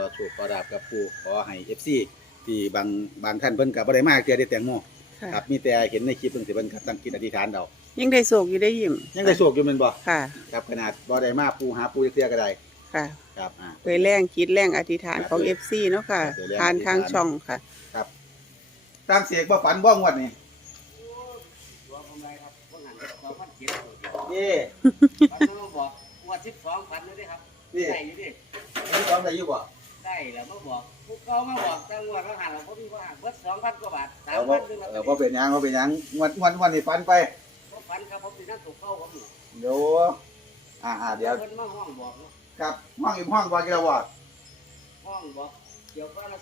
อโชคขอราบกับปูขอให้ FC ที่บางบางท่านเพิ่นก็บ่ได้มาเจอได้แตงโมค่ะครับมีแต่เห็นในคลิปเพิ่นสิเพิ่นก็ตั้งจิตอธิษฐานเอายังได้โศกอยู่ได้ยิ้มยังได้โชคอยู่แม่นบ่ค่ะครับขนาดบ่ได้มาปูหาปูจักเทื่อก็ได้ค่ะครับอ่า โดยแรงคิดแรงอธิษฐานของ FC เนาะค่ะโดยแรงผ่านทางช่องค่ะ ครับตั้งเสกบ่ฝันบ่งวดนี่ตัวผมไรครับพวกนั้นสองพันเจ็ดนี่พันต้องบอกว่าสิบสองพันเลยเด้ครับนี่ได้อยู่ดิมีของได้อยู่บ่ ได้แล้วมาบอกพวกเขามาบอกจังหวัดละหันเราผมมีว่าเบิดสองพันกว่าบาทสามเอาพับ่นหนึ่งเออบ่เป็นหยังบ่เป็นหยังงวดงวดงวดนี่ฝันไปผมพันครับผมติดนั่งถูกเข้าผมอยู่เดี๋ยวอ่าอ่าเดี๋ยวเพิ่นมาห้องบอกเนาะครับห้องอีกห้องบ่กี่แล้วบ่ห้องบอกเกี่ยวกับ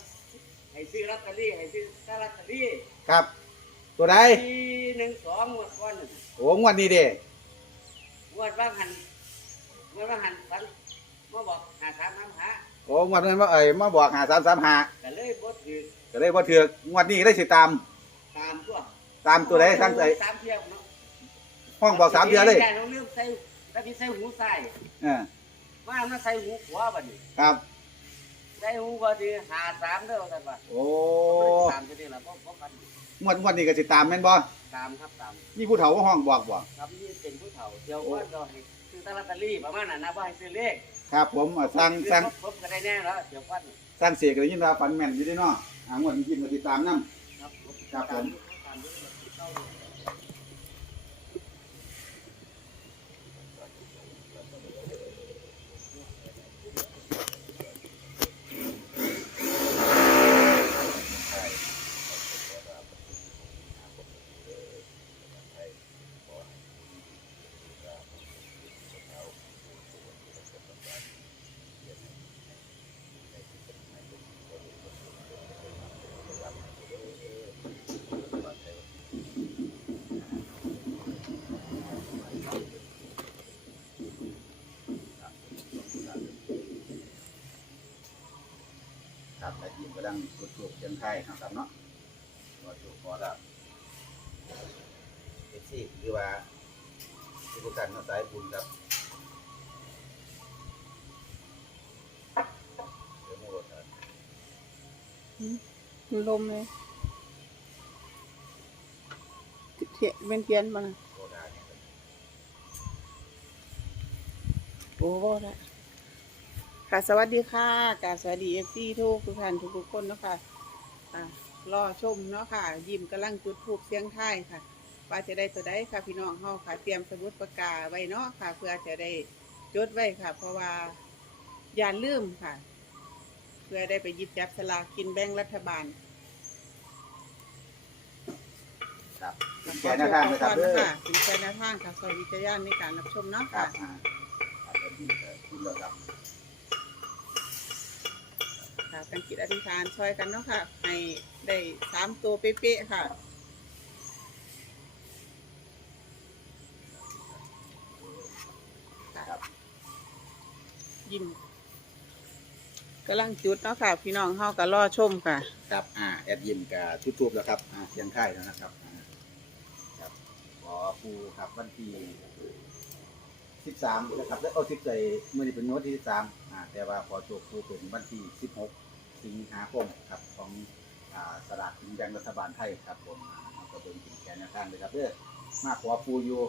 ให้ซื้อลอตเตอรี่ให้ซื้อลอตเตอรี่ครับ ตัวใดปีหนึ่งสองงวดก่อนน่ะโอ้งวดนี้เด้งวดว่างหันงวดว่างหันพันมาบอกหาสามน้ำหา โอ้งวดนั้นมาเอ้ยมาบอก5335ก็เลยบ่ถือก็เลยบ่ถือกงวดนี้ได้สิตามตามตัวตามตัวใดทั้งใจสามเที่ยวเนาะห้องบอกสามเดือนเลยแกน้องลืมใส่ตะกี้ใส่หูใส่เออว่ามันใส่หูขวาบัดนี้ครับใส่หูบัดนี้หาสามเด้อท่านว่าโอ้ตามจะได้ละเพราะเพราะกันงวดงวดนี้ก็สิตามแม่นบ่ตามครับตามมีผู้เฒ่าห้องบอกบ่ครับนี่เป็นผู้เฒ่าเดี๋ยวว่าเราให้ ซื้อตลาดตะลี่ประมาณนั้นนะว่าให้ซื้อเลขครับผมอะสร้างสร้างครบก็ได้แน่แล้วเดี๋ยววันสร้างเสกก็ได้ยินว่าฝันแม่นอยู่เด้เนาะอ่างวดนี้กินก็ติดตามนํ ครับครับผม ตามด้วยเข้า ครับแต่ยินกำลังสุดโชคเชียงไทยนะครับเนาะขอโชคขอรับเอซี่คือว่าที่พวกกันมาสายบุญครับเดี๋ยวโมรถครับลมเลยเทียเป็นเทียนมานะโคดาเนี่ยครับโอ้โหได้ ค่ะสวัสดีค่ะกราบสวัสดีเอฟซีทุกทุกท่านทุกทุกๆคนเนาะค่ะอ่ารอชมเนาะค่ะ ยิ้มกำลังจุดทูบเสียงไทายค่ะว่าจะได้ตัวใดค่ะพี่น้องเฮาค่ะ เตรียมสมุดปากกาไว้เนาะค่ะ เพื่อจะได้จดไว้ค่ะ เพราะว่าอย่าลืมค่ะ เพื่อได้ไปหยิบจับสลากกินแบ่งรัฐบาลครับแกหน้าทางนะครับเด้อค่ะถึงแค่หน้าทางค่ะสวัสดีจ้าในการรับชมเนาะครัค่ะบอ่าอาจจะดีแต่คุณแล้วครับ ค่ะตั้งจิตอธิษฐานช่วยกันเนาะค่ะ ให้ได้สามตัวเป๊ะๆค่ะ ครับ ยิ้มกำลังจุดเนาะค่ะ พี่น้องเฮาก็รอชมค่ะ ครับอ่าแอดยิมกับทุบๆแล้วครับอ่าเชียงไทยแล้วนะครับอ่าครับขอปูครับวันที่สิบสามนะครับแล้วเอาสิบใจเมื่อนี้เป็นวันที่สิบสามอ่าแต่ว่าขอโชคปูเป็นวันที่สิบหก สิงหาคมครับของอ่าสลากกินแบ่งรัฐบาลไทยครับผมอ่าเราก็เดินถึงแกนแนวทางเลยครับเด้อมาขอปูอยู่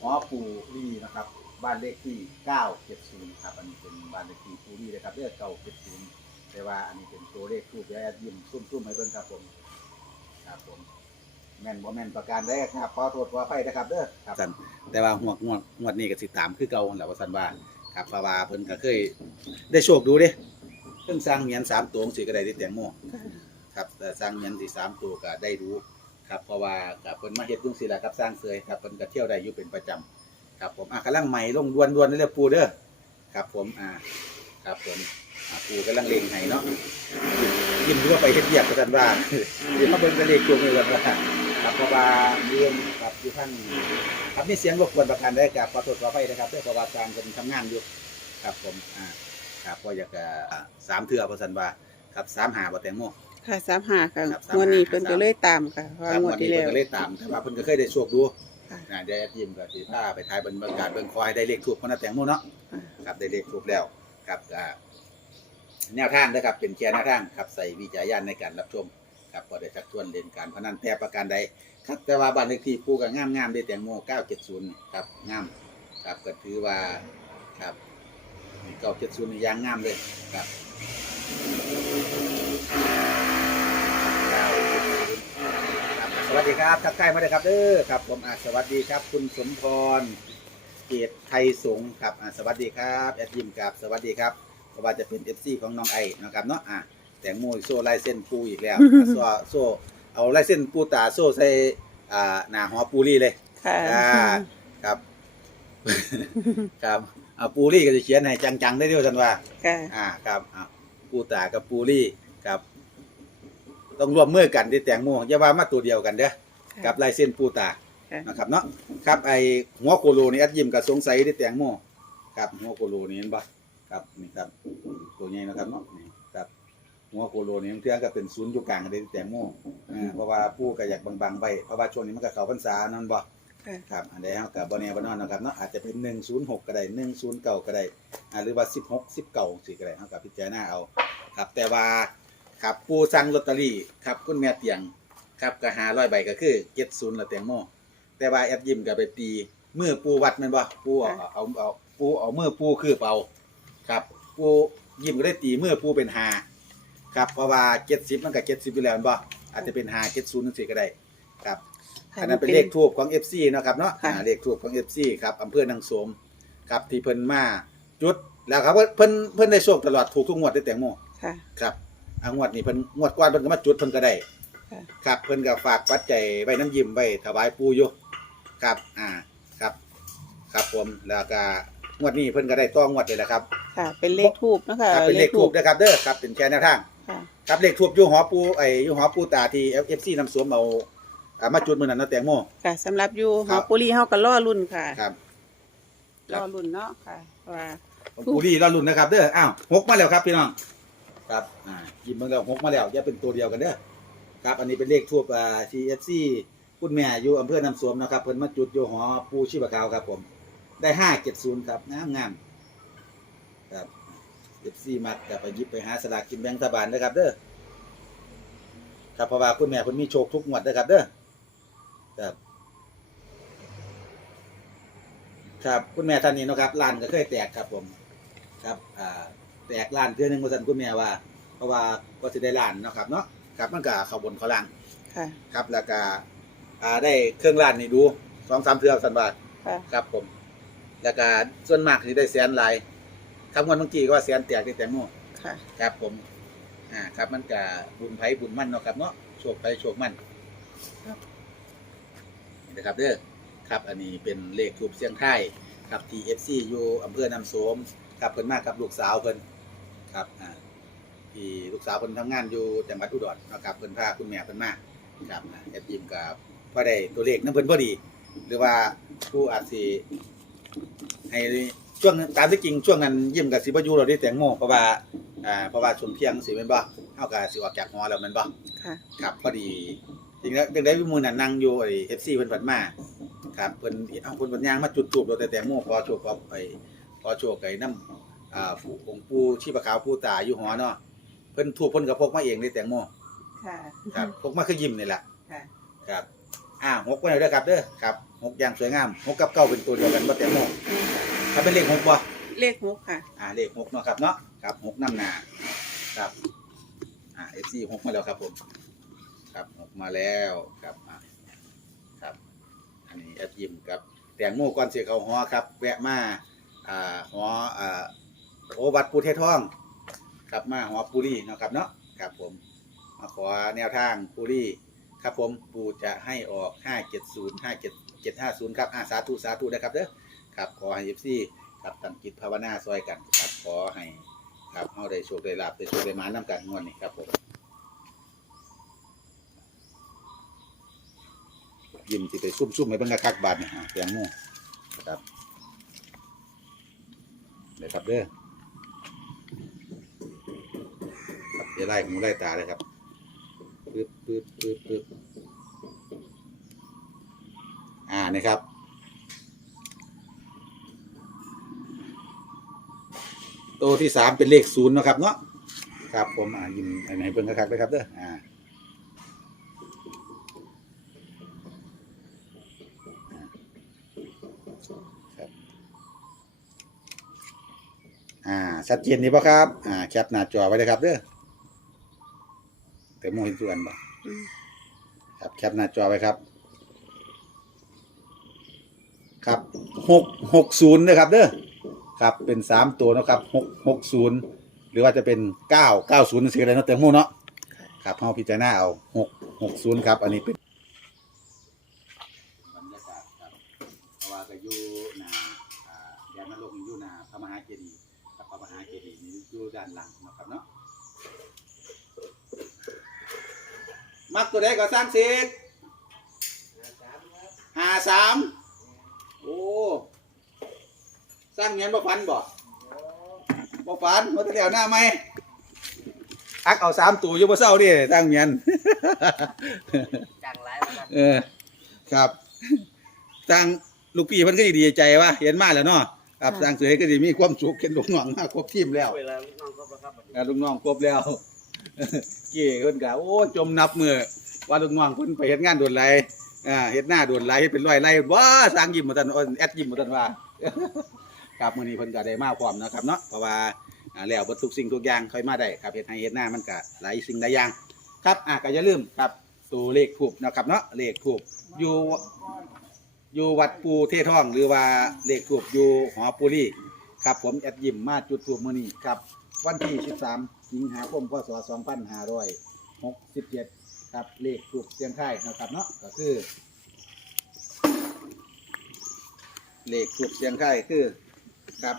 หอปูรีนะครับ บ้านเลขที่เก้าเจ็ดศูนย์ครับอันนี้เป็นบ้านเลขที่ปูรีนะครับเด้อเก้าเจ็ดศูนย์แต่ว่าอันนี้เป็นตัวเลขทูบและยิ้มซุ่มๆให้เบิ่งครับผมครับผมแม่นบ่แม่นประการแรกครับขอโทษขออภัยนะครับเด้อครับแต่ว่าหวดงวดงวดนี้ก็สิตามคือเก่าหั่นแหละว่าซั่นว่าครับเพราะว่าเพิ่นก็เคยได้โชคดูเด้ เพิ่นสร้างเหรียญสามตัวสิก็ได้ที่แตงโมครับแต่สร้างเหรียญสิสามตัวก็ได้รู้ครับเพราะว่ากับเพิ่นมาเฮ็ดจังซี่ล่ะครับสร้างเสยครับเพิ่นก็เที่ยวได้อยู่เป็นประจำครับผมอะกำลังใหม่ลงด่วนๆเด้อปูเด้อครับ ผมอ่าครับผมอ่าปูกำลังเลงให้เนาะยิ้มดูว่าไปเฮ็ดเวียกกันว่าเดี๋ยวมาเบิ่งกันเลขตัวมือกันว่าครับเพราะว่าเรื่องครับอยู่ท่านครับนี่เสียงรบกวนประการได้กับขอโทษขออภัยนะครับเพื่อประวัติการกันทำงานอยู่ครับผมอ่า ครับก็อยากจะอ่าสามเทือพอสันว่าครับสามหาบ่แตงโม ค่ะสามหาค่ะครับ35 งวดนี้เพิ่นก็เลยตามค่ะเพราะครัว่างวดวันที่นี้แล้วเพิ่นก็เลยตามแต่ว่าเพิ่นก็เคยได้โชคดูค่ะอ่าเดี๋ยวแอดยิมก็สิพาไปทายบรรยากาศเบิ่งขอให้ได้เลขถูกเพราะน่ะแตงโมเนาะ ค่ะ ครับได้เลขถูกแล้วครับอ่าแนวทางนะครับเป็นแค่แนวทางครับใส่วิจารณญาณในการรับชมครับก็ได้ชักชวนเล่นการพนันแพ้ประการใดครับแต่ว่าบ้านเลขที่ปูก็งามงามๆได้แตงโม970ครับงามครับก็ถือว่าครับ 970นี่ยางงามเลยครับครับสวัสดีครับทักทายมาเลยครับเด้อครับ ผมอะสวัสดีครับ คุณสมพรเกียรติไทยสงฆ์ครับอ่าสวัสดีครับแอดยิมกับสวัสดีครับเพราะว่าจะเป็น FC ของน้องไอนะครับเนาะอ่าแตงโมโซ่ลายเส้นปูอีกแล้วอ่าโซ่โซ่เอาลายเส้นปูตาโซ่ใส่อ่าหน้าหอปูรี่เลยค่ะอ่าครับ ครับเอาปูรี่ก็จะเขียนให้จังๆได้ด้วยกันว่า ค่ะ อ่าครับอ่าปูตากับปูรี่ครับ ต้องร่วมมือกันที่แตงโมอย่าว่ามาตัวเดียวกันเด้อกับลายเส้นปูตาค่ะ นะครับเนาะครับไอหัวโคโลนี่แอดยิมกับสงสัยที่แตงโมครับหัวโคโลนี่เห็นปะครับนี่ครับตัวใหญ่นะครับเนาะนี่ครับหัวโคโลนี่มันเทื่อก็เป็นศูนย์อยู่กลางกันที่แตงโมอ่าเพราะว่าผู้ก็อยากบางๆไว้เพราะว่าช่วงนี้มันก็เข้าพรรษานั่นบ่ ค่ะ ครับอันใดเฮากับ่แน่บ่นอนนะครับเนาะอาจจะเป็น106ก็ได้109ก็ได้อ่าหรือว่า16 19สิก็ได้เฮากับพิจารณาเอาครับ แต่ว่าครับผู้สั่งลอตเตอรี่ครับคุณแม่เตียงครับก็500ใบก็คือ70ละแตงโมแต่ว่าแอดยิมก็ไปตีมือปูวัดแมันบ่ปูเอาเอาเอาปูเอามือปูคือเปาครับปูยิมก็ได้ตีมือปูเป็นหาครับเพราะว่าเจ็ดสิบมันก็เจ็ดสิบอยู่แล้วแม่นบ่อาจจะเป็นหาเจ็ดศูนย์นึงสิก็ได้ ครับ อันนั้นเป็นเลขทูบของ FC เนาะครับเนาะค่ะ อ่าเลขทูบของ FC ครับอำเภอนางสมครับที่เพิ่นมาจุดแล้วครับว่าเพิ่นเพิ่นได้โชคตลอดถูกทุกงวดได้แตงโมค่ะ ครับอ่างวดนี้เพิ่นงวดก่อนเพิ่นก็มาจุดเพิ่นก็ได้ค่ะ ครับเพิ่นก็ฝากปัจจัยไว้น้ำยิ้มไว้ถวายปู่อยู่ครับอ่าครับครับผมแล้วก็งวดนี้เพิ่นก็ได้ต้องงวดเลยแหละครับค่ะ เป็นเลขทูบนะคะครับเป็นเลขทูบนะครับเด้อครับเป็นแค่แนวทาง ค่ะ ครับเลขทูบอยู่หอปูไอ้อยู่หอปูตาที่ FC นำสวมเอา อ่ามาจุดมื้อนั้นเนาะแตงโม ค่ะสำหรับอยู่หครัอบ ปุรีเฮาก็ล่อรุ่นค่ะครับล่อรุ่นเนาะค่ะว่า ของปูรีรอรุ่นนะครับเด้ออ้าวหกมาแล้วครับพี่น้องครับอ่ายิ้มเบิ่งแล้วหกมาแล้วอย่าเป็นตัวเดียวกันเด้อครับ อันนี้เป็นเลขทูบอ่า TFC คุณแม่อยู่อำเภอนำสวมนะครับเพิ่นมาจุดอยู่หอปูชีพขาวครับผม ได้ห้าเจ็ดศูนย์ครับงามงามๆครับ FC มักกับไปหยิบไปหาสลากกินแบ่งรัฐบาลนะครับเด้อครับเพราะว่าคุณแม่เพิ่นมีโชคทุกงวดนะครับเด้อ ครับ ครับคุณแม่ท่านนี้เนาะครับร้านก็เคยแตกครับผม ครับ อ่า แตกร้านเทื่อหนึงว่าซั่นคุณแม่ว่า เพราะว่าก็สิได้ร้านเนาะครับเนาะครับมันก็เข้าบนเข้าล่าง ค่ะ ครับแล้วก็อ่าได้เครื่องร้านนี่ดูสองสามเทือสันบาทค่ะ ครับผม แล้วก็ส่วนมากที่ได้แสนหลายคำวันเมื่อกี้ก็ว่าแสนแตกที่แตงโมค่ะ ครับผม อ่า ครับมันก็บุญไผบุญมั่นเนาะครับเนาะโชคไผโชคมั่นครับ นี่นะครับเด้อครับอันนี้เป็นเลขทูบเสียงไทายครับที่ FC อยู่อำเภอนำโสมครับเพิ่นมากับลูกสาวเพิ่นครับอ่าที่ลูกสาวเพิ่นทำงานอยู่จังหวัดอุดรเนาะครับเพิ่นพาคุณแม่เพิ่นมาครับนะแอดยิมกับพอได้ตัวเลขนํเพิ่นพอดี หรือว่าผู้อาจสิให้ช่วงตามที่จริงช่วงนั้นยิ้มกับสิบ่อยู่เราได้แตงโมเพราะว่าอ่าเพราะว่าช่วงเที่ยงสิแม่นบ่เฮาก็สิออกจากหอแล้วแม่นบ่ค่ะ ครับพอดี จริงแล้วจังได้มื้อนั้นนั่งอยู่ไอ้ FC เพิ่นเพิ่นมาครับเพิ่นเอ้าเพิ่นเพิ่นย่างมาจุดทูบเราแต่แตงโมขอโชคกับไอ้ขอโชคไอ้น้ำอ่าผู้องค์ปู่ชีพขาวผู้ตาอยู่หอเนาะเพิ่นถูกเพิ่นก็พกมาเองได้แตงโมค่ะ ครับพกมาคือยิ้มนี่แหละค่ะ ครับอ่าหกไว้หน่อยเด้อครับเด้อครับหกอย่างสวยงามหกกับเก้าเป็นตัวเดียวกันบ่แตงโมถ้าเป็นเลขหกบ่เลขหกค่ะ อ่าเลขหกเนาะครับเนาะครับหกน้ำหนาครับอ่าเอฟซีหกมาแล้วครับผม ครับหกมาแล้วครับอ่าครับ อันนี้แอดยิมกับแตงโมก่อนเสียเขาหอครับแวะมาอ่าหออ่าโอวัดปูเทศทองครับมาหอปุรีเนาะครับเนาะครับ ผมมาขอแนวทางปุรีครับผมปูจะให้ออกห้าเจ็ดศูนย์ห้าเจ็ดเจ็ดห้าศูนย์ครับอาสาธุสาธุนะครับเด้อครับขอให้เอฟซีครับตั้งจิตภาวนาซอยกันครับขอให้ครับเฮาได้โชคได้ลาบได้โชคได้มาน้ำกันงวดนี้ครับผม ยิ้มที่ไปซุ่มๆให้เบิ่งคักบาดนี่ฮะแตงโมครับเดี๋ยวครับเด้อครับอย่าไล่หูไล่ตาเลยครับปึ๊บปึ๊บปึ๊บปึ๊บอ่านี่ครับตัวที่สามเป็นเลขศูนย์นะครับเนาะครับผมอ่ายิ้มให้ให้เบิ่งคักเลยครับเด้ออ่าครับอ่า ชัดเจนดีป่ะครับ อ่า แคปหน้าจอไว้เลยครับเด้อแต่โมเห็นส่วนบ่อืมครับแคปหน้าจอไว้ครับ ครับหกหกศูนย์นะครับเด้อครับเป็นสามตัวนะครับหกหกศูนย์หรือว่าจะเป็นเก้าเก้าศูนย์สื่ออะไรเนาะเต็มหมู่เนาะครับเฮาพิจารณาเอาหกหกศูนย์ครับ อันนี้เป็นบรรยากาศครับว่าก็อยู่นาแดนนรกอยู่นาพระมหาเจดีย์ พระมหาเจดีย์นี่อยู่ด้านหลังเนาะครับเนาะมักตัวใดก็สร้างเสกห้าสามโอ้สร้างเงียนบ่ฟันบ่บ่ฟันมาแต่เดียวหน้าไหมอักเอาสามตัวอยู่บ่เศร้าดิสร้างเงียนจังไรวะครับเออครับสร้างลูกพี่เพิ่นก็สิดีใจว่าเห็นมาแล้วเนาะ ครับสร้างเสยก็สิมีความสุขเห็นลูกน้องมาครบทีมแล้วเวลาลูกน้องก็ประครับอ่าลูกน้องครบแล้ว เก๋เพิ่นก็โอ้จมนับมือว่าลูกน้องเพิ่นไปเฮ็ดงานโดนไรอ่าเฮ็ดหน้าโดนไรเฮ็ดเป็นร้อยไรว้าสร้างยิ้มบ่ทันแอดยิ้มบ่ทันว่าครับมื้อนี้เพิ่นก็ได้มาพร้อมนะครับเนาะเพราะว่าอ่าแล้วเบ่ทุกสิ่งทุกอย่างค่อยมาได้ครับเฮ็ดให้เฮ็ดหน้ามันก็หลายสิ่งหลายอย่าง ครับอะก็อย่าลืมครับตัวเลขทูบนะครับเนาะเลขทูบอยู่ อยู่วัดปูเททองหรือว่าเลขทูบอยู่หอปุรีครับผมแอดยิมมาจุดทูบมื้อนี้ครับ วันที่ 13 สิงหาคมพศ 2567 ครับเลขถูกเสียงไทายนะครับเนาะก็คือ เลขถูกเสียงไทายคือครับ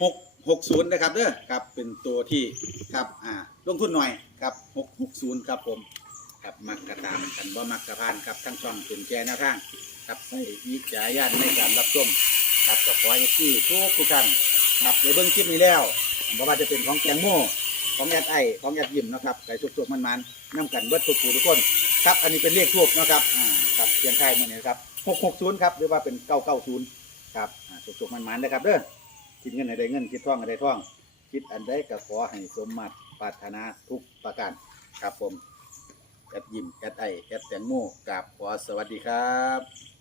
6 60นะครับเด้อครับเป็นตัวที่ครับอ่าลงทุนหน่อยครับ660ครับผม ครับมักกระตามกันบ่มักกระพานครับทั้งช่องเป็นแก่แนวทางครับใส่วิจารณญาณในการรับชมครับกับขอให้ที่ทุกทุกท่านครับในเบื้องคลิปนี้แล้วเพราะว่าจะเป็นของแกงโม่ของแอดไอของแอดยิมนะครับไก่สุกๆมันๆน้ำกันเบิดทุกผู้ทุกคน ครับอันนี้เป็นเลขทูบนะครับอ่าครับเพียงไทยมื่อนี้ครับหกหกศูนย์ครับหรือว่าเป็นเก้าเก้าศูนย์ครับอ่าสุกๆมันๆนะครับเด้อคิดเงินอะไรเงินคิดท่องอะไรท่อง คิดอันใดก็ขอให้สมมาตรปรารถนาทุกประการครับผม แอดยิมแอดไอแอดแตงโมกับขอสวัสดีครับ